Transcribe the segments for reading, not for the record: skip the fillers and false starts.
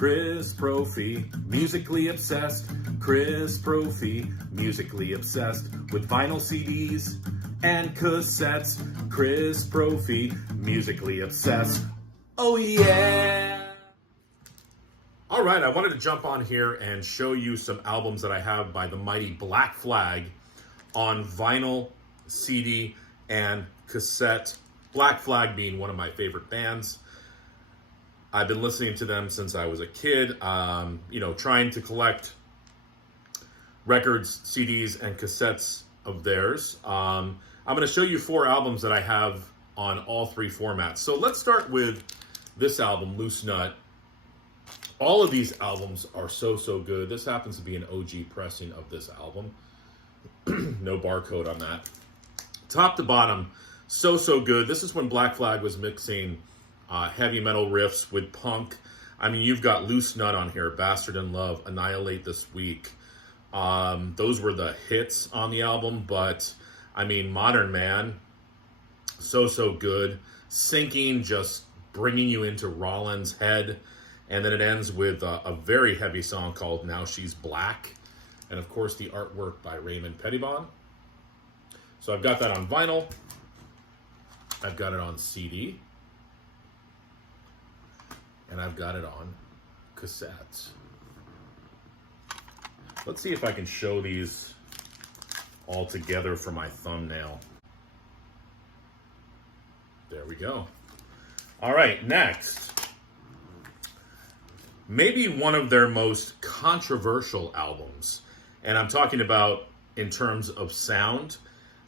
Chris Brophy, musically obsessed. Chris Brophy, musically obsessed with vinyl CDs and cassettes. Chris Brophy, musically obsessed. Oh yeah! All right, I wanted to jump on here and show you some albums that I have by the mighty Black Flag on vinyl, CD, and cassette. Black Flag being one of my favorite bands. I've been listening to them since I was a kid, trying to collect records, CDs, and cassettes of theirs. I'm going to show you 4 albums that I have on all 3 formats. So let's start with this album, Loose Nut. All of these albums are so good. This happens to be an OG pressing of this album. No barcode on that. Top to bottom, so good. This is when Black Flag was mixing heavy metal riffs with punk. I mean, you've got Loose Nut on here, Bastard in Love, Annihilate This Week. Those were the hits on the album, but I mean, Modern Man, so good. Sinking, just bringing you into Rollins' head. And then it ends with a very heavy song called Now She's Black. And of course, the artwork by Raymond Pettibon. So I've got that on vinyl. I've got it on CD. And I've got it on cassette. Let's see if I can show these all together for my thumbnail. There we go. All right, next. Maybe one of their most controversial albums, and I'm talking about in terms of sound,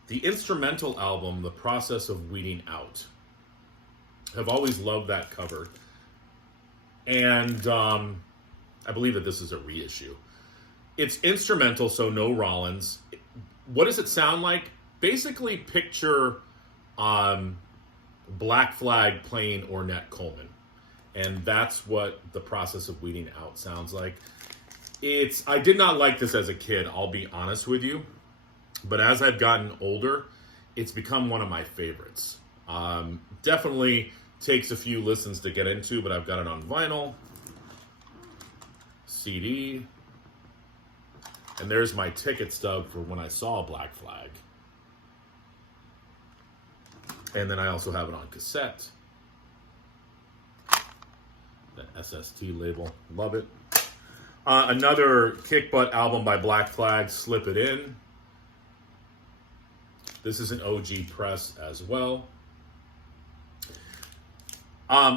the instrumental album, The Process of Weeding Out. I've always loved that cover. And I believe that this is a reissue. It's instrumental, so no Rollins. What does it sound like? Basically, picture Black Flag playing Ornette Coleman. And that's what The Process of Weeding Out sounds like. I did not like this as a kid, I'll be honest with you. But as I've gotten older, it's become one of my favorites. Definitely takes a few listens to get into, but I've got it on vinyl, CD, and there's my ticket stub for when I saw Black Flag. And then I also have it on cassette. The SST label, love it. Another kick butt album by Black Flag, Slip It In. This is an OG press as well.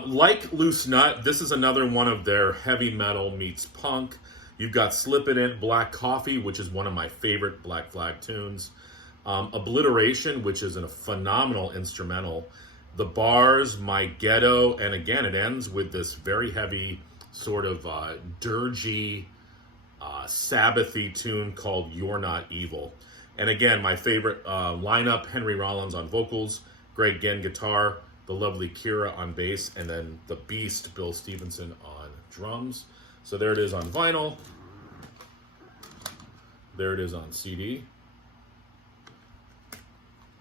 Like Loose Nut, this is another one of their heavy metal meets punk. You've got Slip It In, Black Coffee, which is one of my favorite Black Flag tunes. Obliteration, which is a phenomenal instrumental. The Bars, My Ghetto, and again, it ends with this very heavy, sort of dirgy, Sabbathy tune called You're Not Evil. And again, my favorite lineup, Henry Rollins on vocals, Greg Ginn guitar, the lovely Kira on bass, and then the beast, Bill Stevenson on drums. So there it is on vinyl. There it is on CD.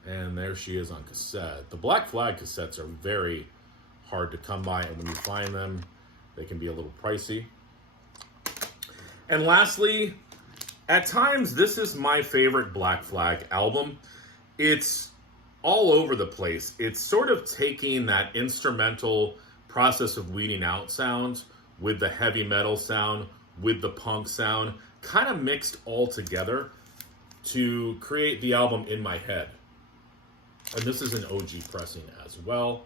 And there she is on cassette. The Black Flag cassettes are very hard to come by, and when you find them, they can be a little pricey. And lastly, at times, this is my favorite Black Flag album. It's all over the place. It's sort of taking that instrumental Process of Weeding Out sound with the heavy metal sound, with the punk sound, kind of mixed all together to create the album in my head. And this is an OG pressing as well.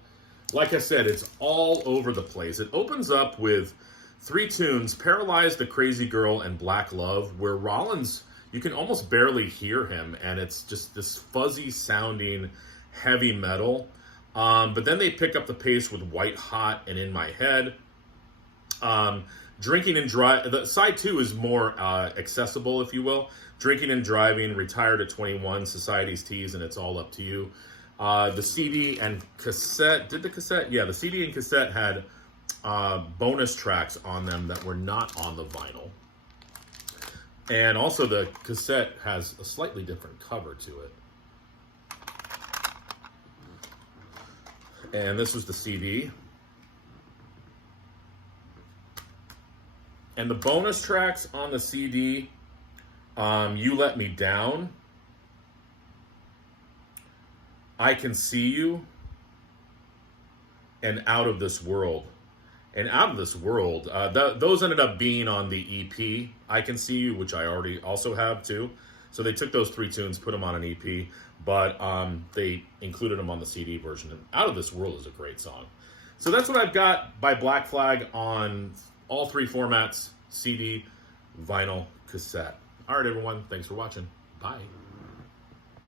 Like I said, it's all over the place. It opens up with 3 tunes, Paralyzed, The Crazy Girl, and Black Love, where Rollins, you can almost barely hear him, and it's just this fuzzy sounding heavy metal. But then they pick up the pace with White Hot and In My Head. Drinking and Driving, the side 2 is more accessible, if you will. Drinking and Driving, Retired at 21, Society's Tease, and It's All Up to You. The CD and cassette, the CD and cassette had bonus tracks on them that were not on the vinyl. And also the cassette has a slightly different cover to it. And this was the CD. And the bonus tracks on the CD, You Let Me Down, I Can See You, and Out of This World. And Out of This World, those ended up being on the EP, I Can See You, which I already also have too. So they took those 3 tunes, put them on an EP, but they included them on the CD version. And Out of This World is a great song. So that's what I've got by Black Flag on all 3 formats: CD, vinyl, cassette. All right, everyone. Thanks for watching. Bye.